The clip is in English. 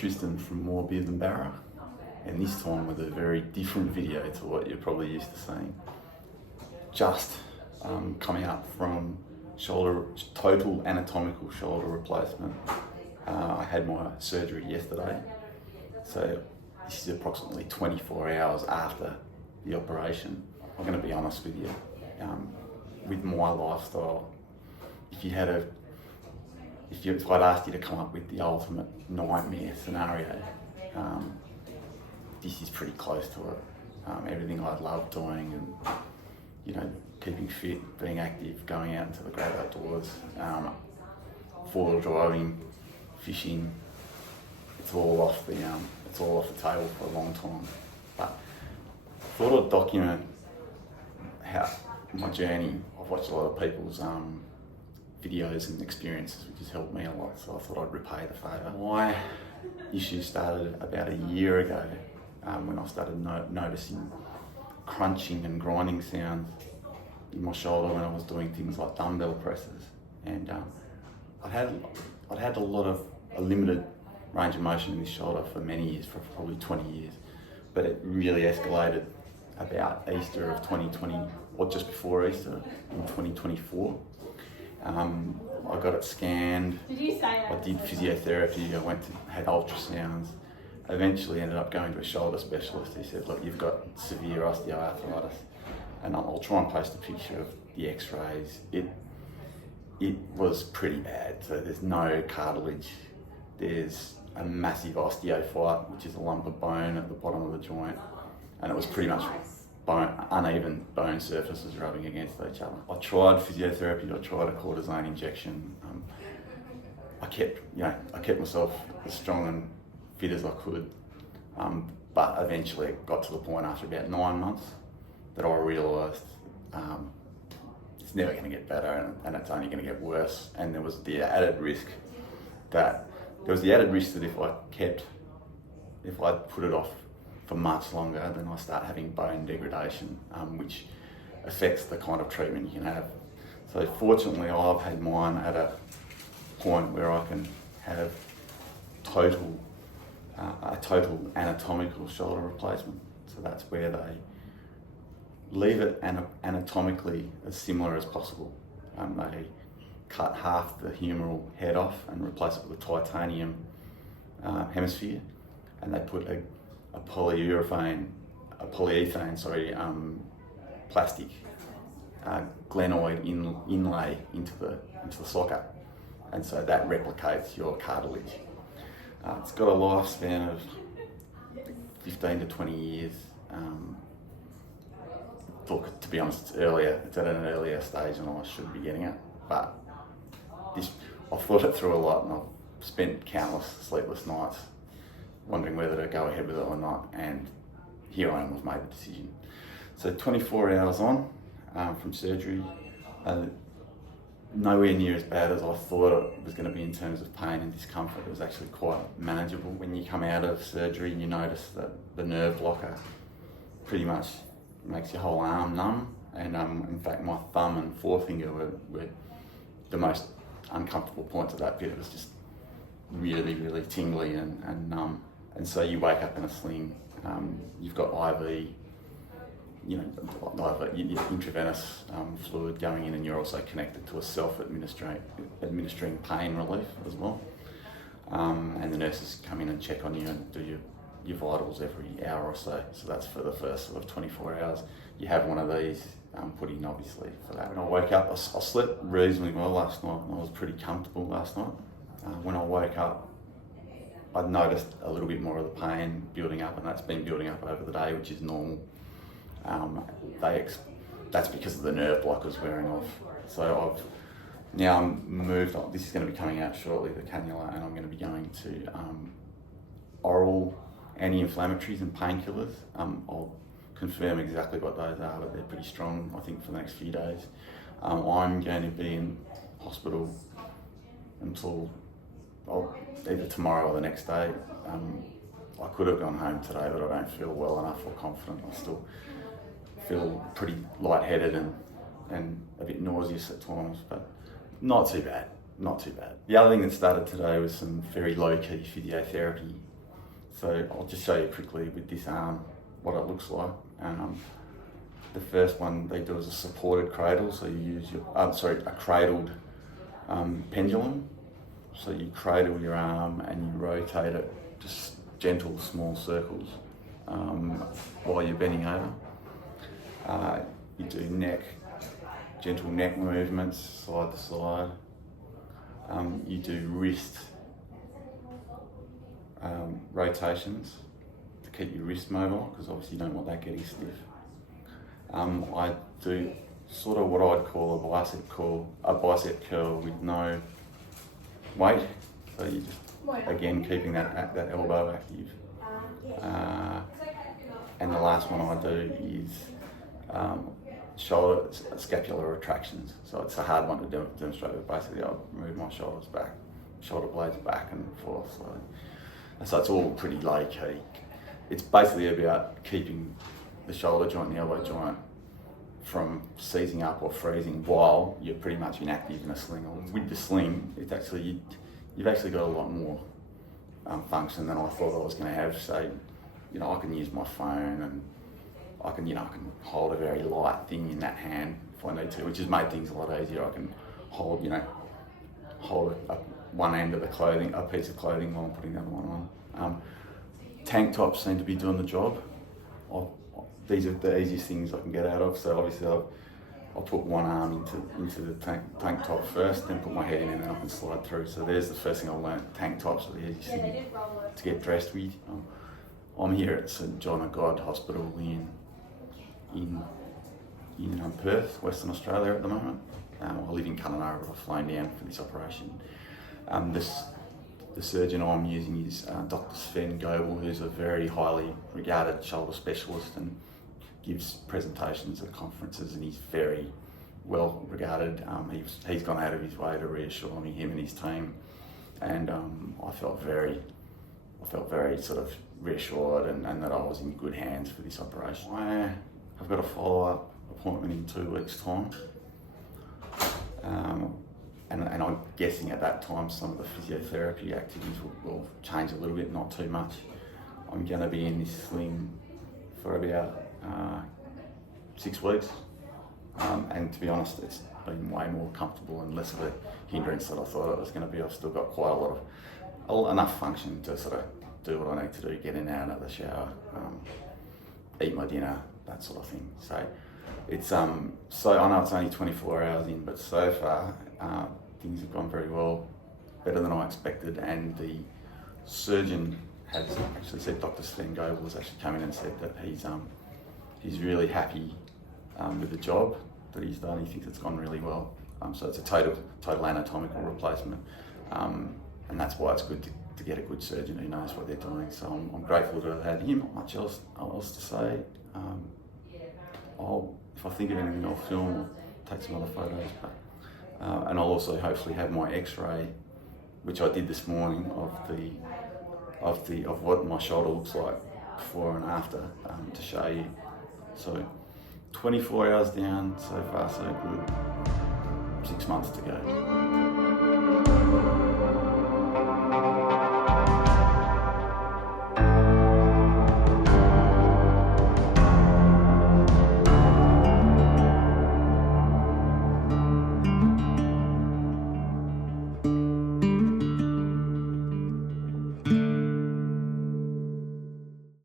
Tristan from More Beer Than Barra, and this time with a very different video to what you're probably used to seeing. Just coming up from total anatomical shoulder replacement. I had my surgery yesterday, so this is approximately 24 hours after the operation. I'm going to be honest with you, with my lifestyle, if I'd asked you to come up with the ultimate nightmare scenario, this is pretty close to it. Everything I love doing, and keeping fit, being active, going out into the great outdoors, four-wheel driving, fishing. It's all off the table for a long time. But I thought I'd document my journey. I've watched a lot of people's videos and experiences, which has helped me a lot, so I thought I'd repay the favour. My issue started about a year ago when I started noticing crunching and grinding sounds in my shoulder when I was doing things like dumbbell presses, and I'd had a limited range of motion in this shoulder for many years, for probably 20 years, but it really escalated about Easter of 2020, or just before Easter in 2024. I got it scanned. I did physiotherapy. I had ultrasounds. Eventually ended up going to a shoulder specialist. He said, "Look, you've got severe osteoarthritis," and I'll try and post a picture of the X-rays. It was pretty bad. So there's no cartilage. There's a massive osteophyte, which is a lump of bone at the bottom of the joint, and it was pretty much uneven bone surfaces rubbing against each other. I tried physiotherapy. I tried a cortisone injection. I kept myself as strong and fit as I could, but eventually it got to the point after about 9 months that I realised it's never going to get better, and it's only going to get worse. And there was the added risk that if I put it off for much longer, then I start having bone degradation, which affects the kind of treatment you can have. So fortunately, I've had mine at a point where I can have a total anatomical shoulder replacement. So that's where they leave it anatomically as similar as possible. They cut half the humeral head off and replace it with a titanium hemisphere, and they put a polyethylene plastic glenoid inlay into the socket, and so that replicates your cartilage. It's got a lifespan of 15 to 20 years. Look, to be honest, it's at an earlier stage than I should be getting it, but I've thought it through a lot, and I've spent countless sleepless nights wondering whether to go ahead with it or not, and here I am, I've made the decision. So 24 hours on from surgery, nowhere near as bad as I thought it was going to be in terms of pain and discomfort. It was actually quite manageable. When you come out of surgery, you notice that the nerve blocker pretty much makes your whole arm numb, and in fact my thumb and forefinger were the most uncomfortable points of that bit. It was just really, really tingly and numb. And so you wake up in a sling. You've got IV, intravenous fluid going in, and you're also connected to a self-administering pain relief as well. And the nurses come in and check on you and do your vitals every hour or so. So that's for the first sort of 24 hours. You have one of these put in, obviously, for that. When I woke up, I slept reasonably well last night, and I was pretty comfortable last night. When I woke up, I'd noticed a little bit more of the pain building up, and that's been building up over the day, which is normal. That's because of the nerve blockers wearing off. So I've now moved on. This is going to be coming out shortly, the cannula, and I'm going to be going to oral anti-inflammatories and painkillers. I'll confirm exactly what those are, but they're pretty strong, I think, for the next few days. I'm going to be in hospital until either tomorrow or the next day. I could have gone home today, but I don't feel well enough or confident. I still feel pretty lightheaded and a bit nauseous at times, but not too bad. The other thing that started today was some very low-key physiotherapy So I'll just show you quickly with this arm what it looks like. The first one they do is a supported cradle, so you use a cradled pendulum. So you cradle your arm and you rotate it, just gentle small circles while you're bending over. You do gentle neck movements side to side. You do wrist rotations to keep your wrist mobile, because obviously you don't want that getting stiff. I do sort of what I'd call a bicep curl with no weight. So you just, again, keeping that elbow active. And the last one I do is shoulder scapular retractions. So it's a hard one to demonstrate, but basically I move my shoulder blades back and forth slowly. So it's all pretty low key. It's basically about keeping the shoulder joint and the elbow joint from seizing up or freezing while you're pretty much inactive in a sling. With the sling, it's actually you've actually got a lot more function than I thought I was going to have. So, I can use my phone, and I can hold a very light thing in that hand if I need to, which has made things a lot easier. I can hold one end of a piece of clothing while I'm putting the other one on. Tank tops seem to be doing the job. These are the easiest things I can get out of. So obviously I'll put one arm into the tank top first, then put my head in, and then I can slide through. So there's the first thing I learned. Tank tops are the easiest thing to get dressed with. I'm here at St John of God Hospital in Perth, Western Australia at the moment. I live in Kununurra, but I've flown down for this operation. The surgeon I'm using is Dr. Sven Goebel, who's a very highly regarded shoulder specialist and gives presentations at conferences, and he's very well regarded. He's gone out of his way to reassure me, him and his team, and I felt very sort of reassured and that I was in good hands for this operation. I've got a follow-up appointment in 2 weeks' time. And I'm guessing at that time some of the physiotherapy activities will change a little bit, not too much. I'm going to be in this sling for about 6 weeks. And to be honest, it's been way more comfortable and less of a hindrance than I thought it was going to be. I've still got quite enough function to sort of do what I need to do, get in and out of the shower, eat my dinner, that sort of thing. So it's so I know it's only 24 hours in, but so far things have gone very well, better than I expected. And the surgeon has actually said, Dr. Sven Goebel has actually come in and said that he's really happy with the job that he's done. He thinks it's gone really well. So it's a total anatomical replacement, and that's why it's good to get a good surgeon who knows what they're doing. So I'm grateful to have had him. Not much else to say. If I think of anything, I'll film or take some other photos. And I'll also hopefully have my X-ray, which I did this morning, of what my shoulder looks like before and after, to show you. So 24 hours down, so far so good. 6 months to go.